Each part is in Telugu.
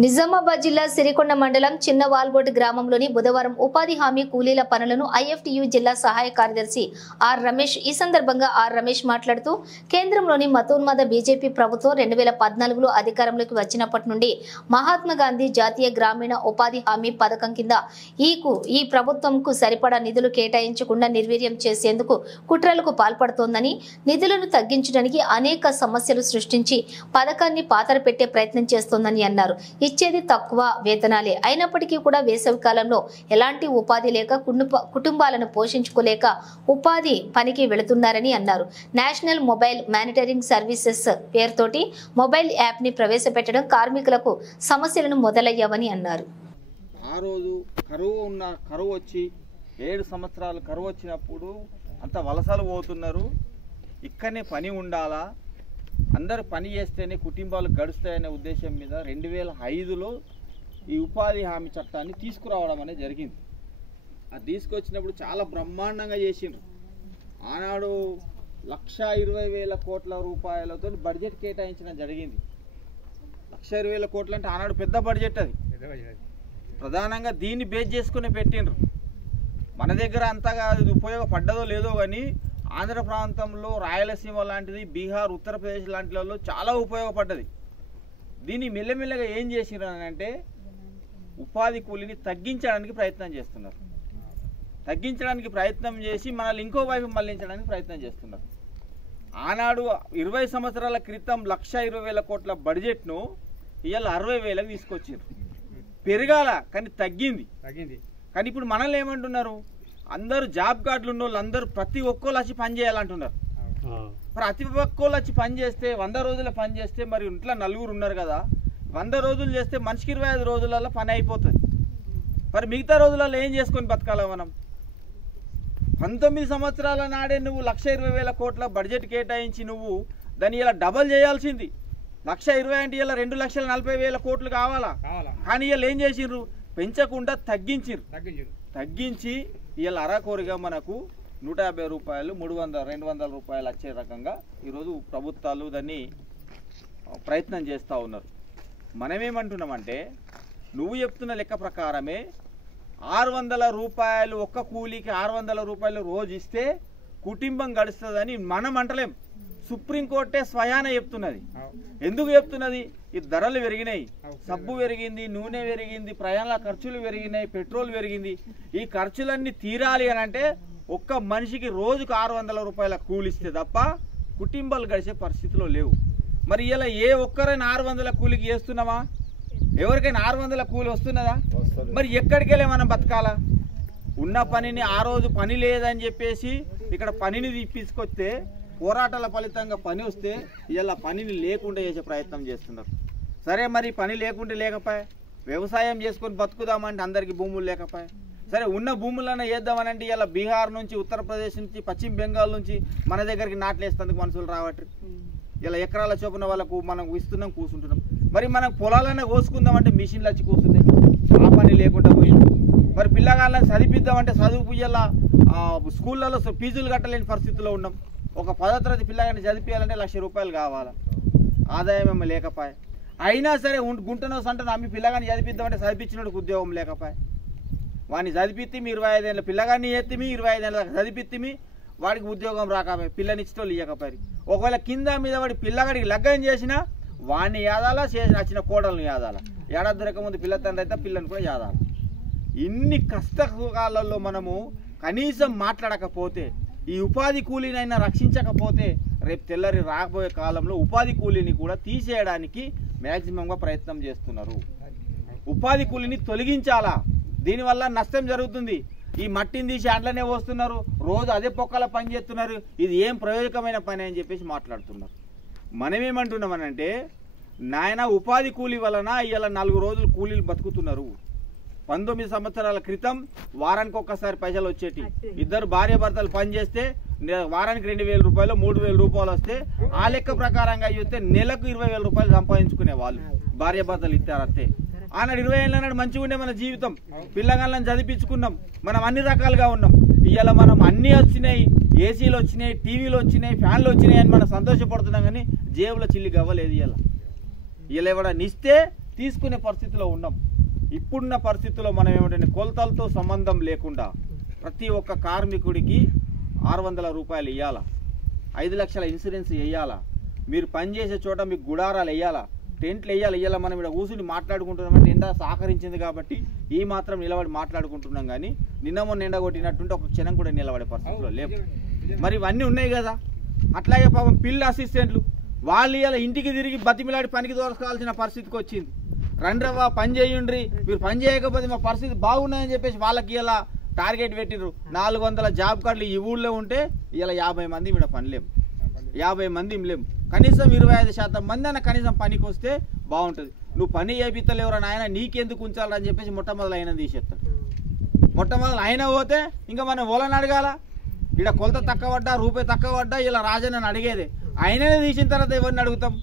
నిజామాబాద్ జిల్లా సిరికొండ మండలం చిన్నవాల్గోట్ గ్రామంలోని బుధవారం ఉపాధి హామీ కూలీల పనులను ఐఎఫ్టియు జిల్లా సహాయ కార్యదర్శి ఆర్ రమేష్ ఈ సందర్భంగా ఆర్ రమేష్ మాట్లాడుతూ కేంద్రంలోని మతోన్మాద బీజేపీ ప్రభుత్వం 2014లో అధికారంలోకి వచ్చినప్పటి నుండి మహాత్మా గాంధీ జాతీయ గ్రామీణ ఉపాధి హామీ పథకం కింద ఈ ప్రభుత్వంకు సరిపడా నిధులు కేటాయించకుండా నిర్వీర్యం చేసేందుకు కుట్రలకు పాల్పడుతోందని, నిధులను తగ్గించడానికి అనేక సమస్యలు సృష్టించి పథకాన్ని పాతర పెట్టే ప్రయత్నం చేస్తోందని అన్నారు. ఇచ్చేది తక్కువ వేతనాలే అయినప్పటికీ కూడా వేసవి కాలంలో ఎలాంటి ఉపాధి లేక కుటుంబాలను పోషించుకోలేక ఉపాధి పనికి వెళుతున్నారని అన్నారు. నేషనల్ మొబైల్ మానిటరింగ్ సర్వీసెస్ పేరుతోటి మొబైల్ యాప్ ని ప్రవేశపెట్టడం కార్మికులకు సమస్యలను మొదలయ్యావని అన్నారు. ఆ రోజు కరువు వచ్చి 7 సంవత్సరాలు కరువు వచ్చినప్పుడు అంత వలసలు పోతున్నారు. ఇక్కడనే పని ఉండాలా, అందరూ పని చేస్తేనే కుటుంబాలు గడుస్తాయనే ఉద్దేశం మీద 2005లో ఈ ఉపాధి హామీ చట్టాన్ని తీసుకురావడం అనేది జరిగింది. అది తీసుకొచ్చినప్పుడు చాలా బ్రహ్మాండంగా చేసిండ్రు. ఆనాడు 1,20,000 కోట్ల రూపాయలతో బడ్జెట్ కేటాయించడం జరిగింది. 1,20,000 కోట్లు అంటే ఆనాడు పెద్ద బడ్జెట్. అది ప్రధానంగా దీన్ని బేస్ చేసుకుని పెట్టిండ్రు. మన దగ్గర అంతగా అది ఉపయోగపడ్డదో లేదో కానీ ఆంధ్ర ప్రాంతంలో రాయలసీమ లాంటిది, బీహార్, ఉత్తరప్రదేశ్ లాంటిలో చాలా ఉపయోగపడ్డది. దీన్ని మెల్లమెల్లగా ఏం చేసినారు అని అంటే ఉపాధి కూలీని తగ్గించడానికి ప్రయత్నం చేస్తున్నారు. తగ్గించడానికి ప్రయత్నం చేసి మనల్ని ఇంకో వైపు మళ్లించడానికి ప్రయత్నం చేస్తున్నారు. ఆనాడు 20 సంవత్సరాల క్రితం 1,20,000 కోట్ల బడ్జెట్ను ఇవాళ 60,000కి తీసుకొచ్చారు. పెరగాల కానీ తగ్గింది. కానీ ఇప్పుడు మనల్ని ఏమంటున్నారు, అందరూ జాబ్ కార్డులు ఉన్న వాళ్ళు అందరూ ప్రతి ఒక్కళ్ళు వచ్చి పని చేయాలంటున్నారు. ప్రతి ఒక్కళ్ళు వచ్చి పని చేస్తే 100 రోజుల పని చేస్తే మరి ఇంట్లో 4 ఉన్నారు కదా, 100 రోజులు చేస్తే మనిషికి 25 రోజులలో పని అయిపోతుంది. మరి మిగతా రోజులలో ఏం చేసుకొని బతకాలా మనం? 19 సంవత్సరాల నాడే నువ్వు 1,20,000 కోట్ల బడ్జెట్ కేటాయించి నువ్వు దాన్ని ఇలా డబల్ చేయాల్సింది. 1,20,000 అంటే ఇలా 2,40,000 కోట్లు కావాలా? కానీ ఇలా ఏం చేసిండ్రు, పెంచకుండా తగ్గించి ఇవాళ అరాకోరిగా మనకు 150 రూపాయలు, 300, 200 రూపాయలు వచ్చే రకంగా ఈరోజు ప్రభుత్వాలు దాన్ని ప్రయత్నం చేస్తూ ఉన్నారు. మనమేమంటున్నామంటే నువ్వు చెప్తున్న లెక్క ప్రకారమే 600 రూపాయలు ఒక్క కూలీకి 600 రూపాయలు రోజు ఇస్తే కుటుంబం గడుస్తుందని మనం అంటలేం. సుప్రీంకోర్టే స్వయాన చెప్తున్నది. ఎందుకు చెప్తున్నది? ఈ ధరలు పెరిగినాయి, సబ్బు పెరిగింది, నూనె పెరిగింది, ప్రయాణ ఖర్చులు పెరిగినాయి, పెట్రోల్ పెరిగింది. ఈ ఖర్చులన్నీ తీరాలి అని అంటే ఒక్క మనిషికి రోజుకు 600 రూపాయల కూలిస్తే తప్ప కుటుంబాలు గడిచే పరిస్థితిలో లేవు. మరి ఇలా ఏ ఒక్కరైనా 600 కూలికి చేస్తున్నామా? ఎవరికైనా 600 కూలి వస్తున్నదా? మరి ఎక్కడికి వెళ్ళి మనం బతకాలా? ఉన్న పనిని ఆ రోజు పని లేదని చెప్పేసి ఇక్కడ పనిని తీసుకొస్తే పోరాటాల ఫలితంగా పని వస్తే ఇలా పనిని లేకుండా చేసే ప్రయత్నం చేస్తున్నారు. సరే, మరి పని లేకపోయా వ్యవసాయం చేసుకొని బతుకుదామంటే అందరికీ భూములు లేకపోయా సరే, ఉన్న భూములన్నా వేద్దామనంటే ఇలా బీహార్ నుంచి, ఉత్తరప్రదేశ్ నుంచి, పశ్చిమ బెంగాల్ నుంచి మన దగ్గరికి నాట్లేస్తేందుకు మనుషులు రావట్రు. ఇలా ఎకరాల చొప్పున వాళ్ళకు మనం ఇస్తున్నాం, కూర్చుంటున్నాం. మరి మనం పొలాలన్నా కోసుకుందామంటే మిషన్లు వచ్చి కూర్చుంది, ఆ పని లేకుండా పోయింది. మరి పిల్లగాళ్ళని చదివిద్దామంటే చదువు ఇలా స్కూళ్ళలో ఫీజులు కట్టలేని పరిస్థితిలో ఉన్నాం. ఒక 10వ తరగతి పిల్లగాన్ని చదివించాలంటే 1,00,000 రూపాయలు కావాలా? ఆదాయం ఏమో లేకపోయా. అయినా సరే గుంటనో సంటనో అమ్మి పిల్లగాన్ని చదివిద్దామంటే చదివించినోడికి ఉద్యోగం లేకపోయా. వాడిని చదివిత్తి 25 ఏళ్ళ పిల్లగాన్ని ఎత్తిమి, 25 ఏళ్ళ చదివిత్తిమి, వాడికి ఉద్యోగం రాకపోయి, పిల్లనిచ్చేటోళ్ళు ఇవ్వకపోయి. ఒకవేళ కింద మీద వాడి పిల్లగాడికి లగ్గం చేసినా వాడిని యాదాలా, చేసిన వచ్చిన కోడలను యాదాలా. ఏడాది దొరకముందు పిల్ల తండ్రి అయితే పిల్లని కూడా యాదాలా. ఇన్ని కష్టకాలలో మనము కనీసం మాట్లాడకపోతే, ఈ ఉపాధి కూలీనైనా రక్షించకపోతే రేపు తెల్లరి రాబోయే కాలంలో ఉపాధి కూలీని కూడా తీసేయడానికి మ్యాక్సిమంగా ప్రయత్నం చేస్తున్నారు. ఉపాధి కూలీని తొలగించాలా? దీనివల్ల నష్టం జరుగుతుంది. ఈ మట్టిని తీసి అండ్లనే వస్తున్నారు, రోజు అదే పొక్కల పని చేస్తున్నారు. ఇది ఏం ప్రయోజకమైన పని అని చెప్పేసి మాట్లాడుతున్నారు. మనమేమంటున్నామనంటే నాయన ఉపాధి కూలీ వలన ఇలా 4 రోజులు కూలీలు బతుకుతున్నారు. 19 సంవత్సరాల క్రితం వారానికి ఒక్కసారి పైసలు వచ్చేటి. ఇద్దరు భార్య భర్తలు పని చేస్తే వారానికి 2,000 రూపాయలు, 3,000 రూపాయలు వస్తే ఆ లెక్క ప్రకారంగా చూస్తే నెలకు 20,000 రూపాయలు సంపాదించుకునే వాళ్ళు భార్య భర్తలు ఇస్తారంతే. ఆనాడు 20 ఏళ్ళ నాడు మంచిగా ఉండే మన జీవితం, పిల్లగాళ్ళని చదివించుకున్నాం, మనం అన్ని రకాలుగా ఉన్నాం. ఇవాళ మనం అన్నీ వచ్చినాయి, ఏసీలు వచ్చినాయి, టీవీలు వచ్చినాయి, ఫ్యాన్లు వచ్చినాయి అని మనం సంతోషపడుతున్నాం. కానీ జేబులో చిల్లి గవ్వలేదు. ఇలా ఎవడని ఇస్తే తీసుకునే పరిస్థితిలో ఉన్నాం. ఇప్పుడున్న పరిస్థితుల్లో మనం ఏమిటంటే కొలతలతో సంబంధం లేకుండా ప్రతి ఒక్క కార్మికుడికి 600 రూపాయలు ఇవ్వాలా, 5 లక్షల ఇన్సూరెన్స్ వేయాలా, మీరు పనిచేసే చోట మీకు గుడారాలు వేయాలా, టెంట్లు వేయాలి. మనం ఇక్కడ కూర్చుని మాట్లాడుకుంటున్నామంటే ఎండ సహకరించింది కాబట్టి ఈ మాత్రం నిలబడి మాట్లాడుకుంటున్నాం. కానీ నిన్న మొన్న ఎండ కొట్టినట్టుంటే ఒక క్షణం కూడా నిలబడే పరిస్థితిలో లేవు. మరి ఇవన్నీ ఉన్నాయి కదా. అట్లాగే పాపం ఫీల్డ్ అసిస్టెంట్లు వాళ్ళు ఇలా ఇంటికి తిరిగి బతిమిలాడి పనికి దోరకాల్సిన పరిస్థితికి వచ్చింది. రండ్రవ్వ పని చేయండి, మీరు పని చేయకపోతే మా పరిస్థితి బాగున్నాయని చెప్పేసి వాళ్ళకి ఇలా టార్గెట్ పెట్టిర్రు. 400 జాబ్ కార్డులు ఈ ఊళ్ళో ఉంటే ఇలా 50 మంది ఇక్కడ పనిలేము, 50 మంది లేము. కనీసం 25% మంది అన్న కనీసం పనికి వస్తే బాగుంటుంది. నువ్వు పని చేపిస్తలేవురా నాయన, నీకెందుకు ఉంచాలని చెప్పేసి మొట్టమొదలు ఆయన తీసేస్తాడు. మొట్టమొదలు ఆయన పోతే ఇంకా మనం ఓలని అడగాల. ఇక్కడ కొలత తక్కువ పడ్డా, రూపాయి తక్కువ పడ్డా ఇలా రాజన్నని అడిగేదే. ఆయననే తీసిన తర్వాత ఎవరిని అడుగుతాం?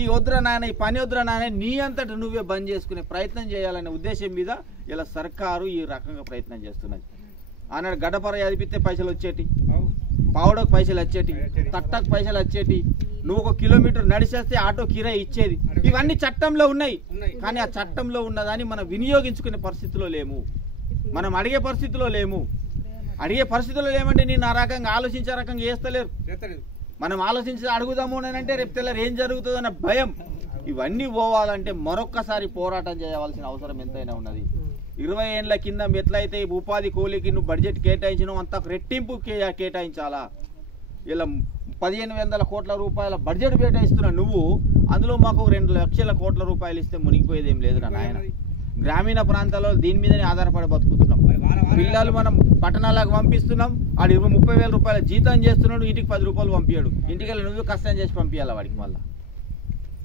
ఈ వద్దురా నాయన, ఈ పని వద్దురా నాయన, నీ అంతటి నువ్వే బంద్ చేసుకునే ప్రయత్నం చేయాలనే ఉద్దేశం మీద ఇలా సర్కారు ఈ రకంగా ప్రయత్నం చేస్తున్నది. ఆనాడు గడ్డపర చదివితే పైసలు వచ్చేటి, పావుడకు పైసలు వచ్చేటి, తట్టకు పైసలు వచ్చేటి, నువ్వు 1 కిలోమీటర్ నడిచేస్తే ఆటో కిరాయి ఇచ్చేది. ఇవన్నీ చట్టంలో ఉన్నాయి. కానీ ఆ చట్టంలో ఉన్నదాన్ని మనం వినియోగించుకునే పరిస్థితిలో లేము, మనం అడిగే పరిస్థితిలో లేము. అడిగే పరిస్థితుల్లో లేమంటే నేను ఆ రకంగా ఆలోచించే రకంగా చేస్తలేరు. మనం ఆలోచించి అడుగుదాము అని అంటే రేపు తెల్లారు ఏం జరుగుతుందన్న భయం. ఇవన్నీ పోవాలంటే మరొక్కసారి పోరాటం చేయవలసిన అవసరం ఎంతైనా ఉన్నది. 20 ఏళ్ల కింద ఎట్లయితే ఉపాధి కూలికి నువ్వు బడ్జెట్ కేటాయించినావు అంత రెట్టింపు కేటాయించాలా. ఇలా 1500 కోట్ల రూపాయల బడ్జెట్ కేటాయిస్తున్నా నువ్వు, అందులో మాకు 2 లక్షల కోట్ల రూపాయలు ఇస్తే మునిగిపోయేది ఏం లేదురా నాయన. గ్రామీణ ప్రాంతాల్లో దీని మీదనే ఆధారపడి బతుకుతున్నాం. పిల్లలు మనం పట్టణాలకు పంపిస్తున్నాం, ఆడు 30,000 రూపాయల జీతం చేస్తున్నాడు, ఇంటికి 10 రూపాయలు పంపించాడు. ఇంటికి వెళ్ళి నువ్వు కష్టం చేసి పంపించాలి వాడికి. మళ్ళీ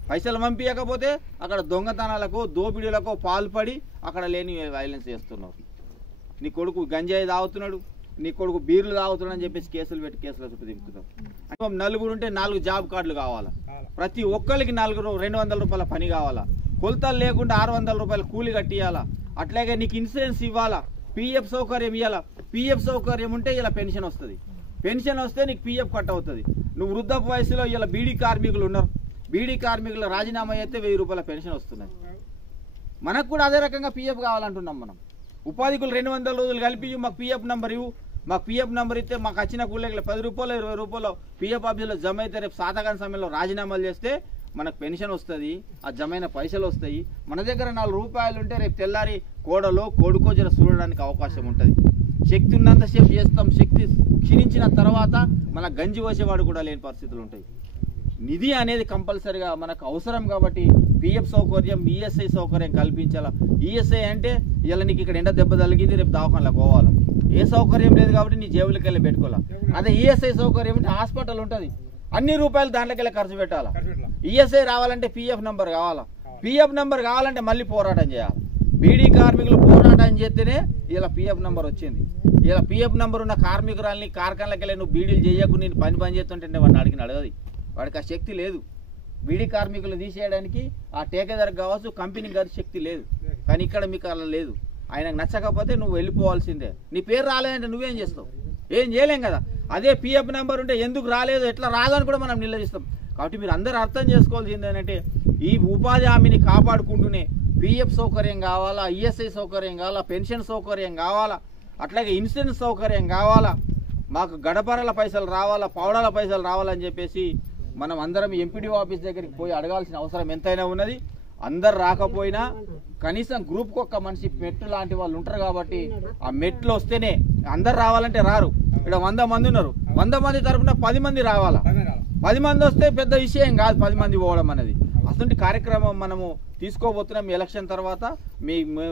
పైసలు పంపించకపోతే అక్కడ దొంగతనాలకు దోపిడీలకు పాల్పడి అక్కడ లేని వైలెన్స్ చేస్తున్నారు. నీ కొడుకు గంజాయి తాగుతున్నాడు, నీ కొడుకు బీర్లు తాగుతున్నాడు అని చెప్పేసి కేసులు పెట్టి కేసుల చుట్టూ దింపుతున్నాం. 4 ఉంటే 4 జాబ్ కార్డులు కావాలా, ప్రతి ఒక్కరికి 200 రూపాయల పని కావాలా, కొలతలు లేకుండా 600 రూపాయలు కూలి కట్టియాలా, అట్లాగే నీకు ఇన్సూరెన్స్ ఇవ్వాలా, పిఎఫ్ సౌకర్యం ఇవ్వాలా. పిఎఫ్ సౌకర్యం ఉంటే ఇలా పెన్షన్ వస్తుంది, పెన్షన్ వస్తే నీకు పిఎఫ్ కట్ అవుతుంది. నువ్వు వృద్ధపు వయసులో ఇలా బీడీ కార్మికులు ఉన్నారు, బీడీ కార్మికులు రాజీనామా అయితే 1000 రూపాయల పెన్షన్ వస్తున్నది. మనకు కూడా అదే రకంగా పిఎఫ్ కావాలంటున్నాం. మనం ఉపాధికులు 200 రోజులు కలిపి మాకు పిఎఫ్ నెంబర్ ఇవ్వు, మాకు పిఎఫ్ నెంబర్ ఇస్తే మాకు వచ్చిన కూలీకి 10 రూపాయలు 20 రూపాయలు పిఎఫ్ ఆఫీసులో జమ అయితే రేపు సాతకాని సమయంలో రాజీనామాలు చేస్తే మనకు పెన్షన్ వస్తుంది, ఆ జమైన పైసలు వస్తాయి. మన దగ్గర 4 రూపాయలు ఉంటే రేపు తెల్లారి కోడలో కొడుకో జర చూడడానికి అవకాశం ఉంటుంది. శక్తి ఉన్నంతసేపు చేస్తాం, శక్తి క్షీణించిన తర్వాత మన గంజి వచ్చేవాడు కూడా లేని పరిస్థితులు ఉంటాయి. నిధి అనేది కంపల్సరిగా మనకు అవసరం కాబట్టి పిఎఫ్ సౌకర్యం, ఈఎస్ఐ సౌకర్యం కల్పించాలా. ఈఎస్ఐ అంటే ఇలా నీకు ఇక్కడ ఎండ దెబ్బ తగిలింది రేపు దవాఖానలో పోవాలి, ఏ సౌకర్యం లేదు కాబట్టి నీ జేబులకి వెళ్ళి పెట్టుకోవాలి. అదే ఈఎస్ఐ సౌకర్యం అంటే హాస్పిటల్ ఉంటుంది, అన్ని రూపాయలు దాంట్లోకి వెళ్ళి ఖర్చు పెట్టాలా. ఈఎస్ఐ రావాలంటే పిఎఫ్ నెంబర్ కావాలా, పిఎఫ్ నెంబర్ కావాలంటే మళ్ళీ పోరాటం చేయాలి. బీడీ కార్మికులు పోరాటం చేస్తేనే ఇలా పిఎఫ్ నెంబర్ వచ్చింది. ఇలా పిఎఫ్ నెంబర్ ఉన్న కార్మికురాలని కార్ఖానలకు వెళ్ళి నువ్వు బీడీలు చేయకు, నేను పని చేస్తుంటే వాడిని అడగదు, వాడికి ఆ శక్తి లేదు. బీడీ కార్మికులు తీసేయడానికి ఆ టేకేదార్ కావచ్చు, కంపెనీ గారి శక్తి లేదు. కానీ ఇక్కడ మీకు అలా లేదు. ఆయనకు నచ్చకపోతే నువ్వు వెళ్ళిపోవాల్సిందే. నీ పేరు రాలేదంటే నువ్వేం చేస్తావు? ఏం చేయలేం కదా. అదే పిఎఫ్ నెంబర్ ఉంటే ఎందుకు రాలేదు, ఎట్లా రాదు అని కూడా మనం నిలదీస్తాం. కాబట్టి మీరు అందరూ అర్థం చేసుకోవాల్సింది ఏంటంటే ఈ ఉపాధి హామీని కాపాడుకుంటూనే పిఎఫ్ సౌకర్యం కావాలా, ఈఎస్ఐ సౌకర్యం కావాలా, పెన్షన్ సౌకర్యం కావాలా, అట్లాగే ఇన్సూరెన్స్ సౌకర్యం కావాలా, మాకు గడపరల పైసలు రావాలా, పౌడాల పైసలు రావాలని చెప్పేసి మనం అందరం ఎంపీడీఓ ఆఫీస్ దగ్గరికి పోయి అడగాల్సిన అవసరం ఎంతైనా ఉన్నది. అందరు రాకపోయినా కనీసం గ్రూప్కి ఒక్క మనిషి మెట్లు లాంటి వాళ్ళు ఉంటారు కాబట్టి ఆ మెట్లు వస్తేనే అందరు రావాలంటే రారు. ఇక్కడ 100 మంది ఉన్నారు, 100 మంది తరఫున 10 మంది రావాలా. 10 మంది వస్తే పెద్ద విషయం కాదు 10 మంది పోవడం అనేది. అటువంటి కార్యక్రమం మనము తీసుకోబోతున్నాం. ఎలక్షన్ తర్వాత మేము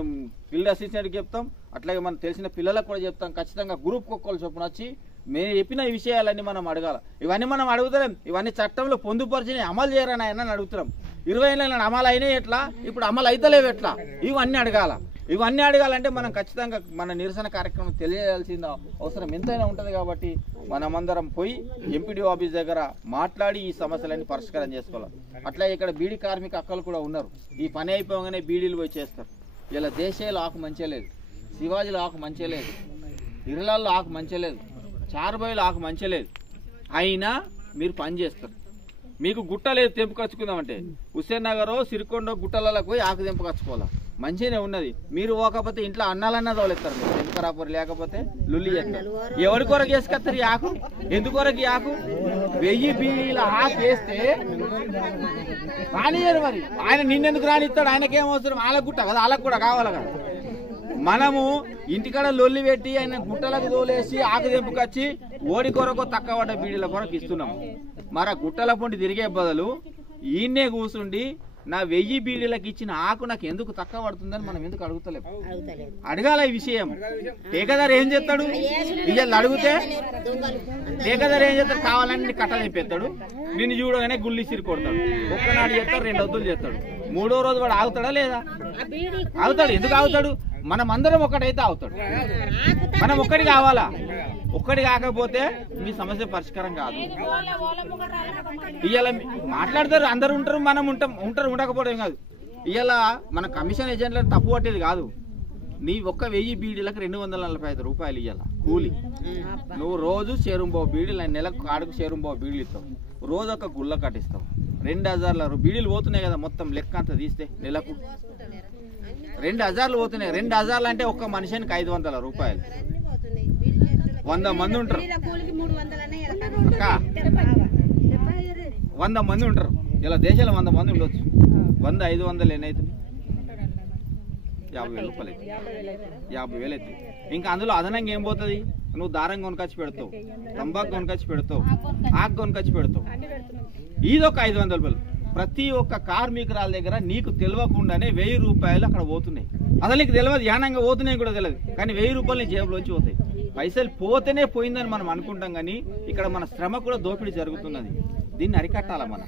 ఫీల్డ్ అసిస్టెంట్కి చెప్తాం, అట్లాగే మనం తెలిసిన పిల్లలకు కూడా చెప్తాం. ఖచ్చితంగా గ్రూప్కి ఒక్కరు చొప్పున వచ్చి మేము చెప్పిన ఈ విషయాలన్నీ మనం అడగాల. ఇవన్నీ మనం అడుగుతలేం, ఇవన్నీ చట్టంలో పొందుపరిచి అమలు చేయరని ఆయన అడుగుతున్నాం. 20 ఏళ్ళ అమలు అయినాయి ఎట్లా, ఇప్పుడు అమలు అయితలేవు ఎట్లా, ఇవన్నీ అడగాల. ఇవన్నీ అడగాలంటే మనం ఖచ్చితంగా మన నిరసన కార్యక్రమం తెలియజేయాల్సిన అవసరం ఎంతైనా ఉంటుంది. కాబట్టి మనమందరం పోయి ఎంపీడీఓ ఆఫీస్ దగ్గర మాట్లాడి ఈ సమస్యలన్నీ పరిష్కారం చేసుకోవాలి. అట్లా ఇక్కడ బీడీ కార్మిక అక్కలు కూడా ఉన్నారు. ఈ పని అయిపోగానే బీడీలు పోయి చేస్తారు. ఇలా దేశాలు ఆకు మంచిగా లేదు, శివాజీలో ఆకు మంచిగా లేదు, ఇరలాల్లో ఆకు మంచిగా లేదు, చారుబాయిలో ఆకు మంచిగా లేదు. అయినా మీరు పని చేస్తారు. మీకు గుట్ట లేదు తెంపుకొచ్చుకుందామంటే హుస్సేన్ నగర్ సిరికొండ గుట్టలకు పోయి ఆకు తెంపుకొచ్చుకోవాలా మంచిగానే ఉన్నది. మీరు పోకపోతే ఇంట్లో అన్నాలన్నా తోలేస్తారు, మీరు తెంపుకరాపరు, లేకపోతే లుల్లి చేస్తారు. ఎవరి కొరకు వేసుకొస్తారు ఈ ఆకు? ఎందుకొరకు ఈ ఆకు? 1000 బీడీల ఆకు వేస్తే రానియరు. మరి ఆయన నిన్నెందుకు రానిస్తాడు? ఆయనకేం అవసరం? వాళ్ళకు గుట్ట కదా, వాళ్ళకు కూడా కావాలి కదా. మనము ఇంటికాడ లొల్లి పెట్టి ఆయన గుట్టలకు తోలేసి ఆకు తెంపుకొచ్చి ఓడి కొరకు తక్కువ పడ్డ బీడీల కొరకు ఇస్తున్నాము. మరి గుట్టల పొంటి తిరిగే బదులు ఈయన్నే కూర్చుండి నా 1000 బీడీలకు ఇచ్చిన ఆకు నాకు ఎందుకు తక్కువ పడుతుందని మనం ఎందుకు అడుగుతలేము? అడగాల ఈ విషయం. టేకదారు ఏం చేస్తాడు? ఇవాళ అడిగితే టేకదారు ఏం చేస్తాడు? కావాలని కట్టలు చెప్పేస్తాడు, నిన్ను చూడగానే గుల్లి సిరి కొడతాడు. ఒక్కనాడు చేస్తాడు, 2 వద్దులు చేస్తాడు, 3వ రోజు వాడు ఆగుతాడా లేదా? ఆగుతాడు. ఎందుకు ఆగుతాడు? మనం అందరం ఒకటైతే ఆగుతాడు. మనం ఒక్కటి కావాలా? ఒక్కటి కాకపోతే మీ సమస్య పరిష్కారం కాదు. ఇవాళ మాట్లాడతారు, అందరు ఉంటారు, మనం ఉంటారు, ఉండకపోవడం కాదు. ఇవాళ మన కమిషన్ ఏజెంట్లను తప్పు పట్టేది కాదు. నీ ఒక్క 1000 బీడీలకు 245 రూపాయలు ఇవ్వాల కూలి. నువ్వు రోజు చేరుంబో బీడీలు, నెలకు కాడుకు చేరుంబో బీడీలు ఇస్తావు, రోజు ఒక గుళ్ళ కట్టిస్తావు. 2000 బీడీలు పోతున్నాయి కదా, మొత్తం లెక్క అంతా తీస్తే నెలకు 2000 పోతున్నాయి. 2000 అంటే ఒక్క మనిషికి 500 రూపాయలు. 100 మంది ఉంటారు అక్క, 100 మంది ఉంటారు. ఇలా దేశంలో 100 మంది ఉండొచ్చు. 100 500 ఎన్నైతుంది? 50,000 రూపాయలు అవుతుంది. 50,000 అవుతుంది. ఇంకా అందులో అదనంగా ఏం పోతుంది? నువ్వు దారం కొనుకొచ్చి పెడతావు, తంబాకు కొనుకొచ్చి పెడతావు, ఆకు కొనుకొచ్చి పెడతావు. ఇదొక 500 రూపాయలు. ప్రతి ఒక్క కార్మికురాల దగ్గర నీకు తెలియకుండానే 1000 రూపాయలు అక్కడ పోతున్నాయి. అసలు నీకు తెలియదు, యానంగా పోతున్నాయి కూడా తెలియదు, కానీ 1000 రూపాయలు నీ జేబులోంచి పోతాయి. పైసలు పోతేనే పోయిందని మనం అనుకుంటాం, కానీ ఇక్కడ మన శ్రమ కూడా దోపిడీ జరుగుతున్నది. దీన్ని అరికట్టాల మనం.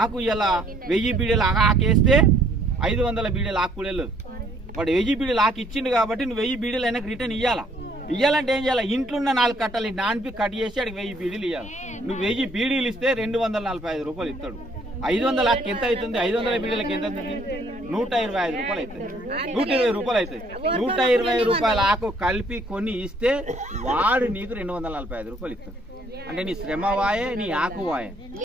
ఆకు ఇలా 1000 బీడీలు ఆకేస్తే 500 బీడీలు ఆకు కూడా వెళ్ళదు. వాడు 1000 బీడీలు ఆకు ఇచ్చిండు కాబట్టి నువ్వు 1000 బీడీలు అయినా రిటర్న్ ఇవ్వాలా. ఇవ్వాలంటే ఏం చేయాలి? ఇంట్లో ఉన్న 4 కట్టలు నాన్పి కట్ చేసి అడిగి 1000 బీడీలు ఇవ్వాలి. నువ్వు 1000 బీడీలు ఇస్తే 245 రూపాయలు ఇస్తాడు. 500 ఆకు ఎంత అవుతుంది? 500 బీడీలకు ఎంత అవుతుంది? 125 రూపాయలు అవుతుంది. 120 రూపాయలు అవుతుంది. 120 రూపాయల ఆకు కలిపి కొన్ని ఇస్తే వాడు నీకు 245 రూపాయలు ఇస్తాడు. అంటే నీ శ్రమ వాయే, నీ ఆకు వాయే.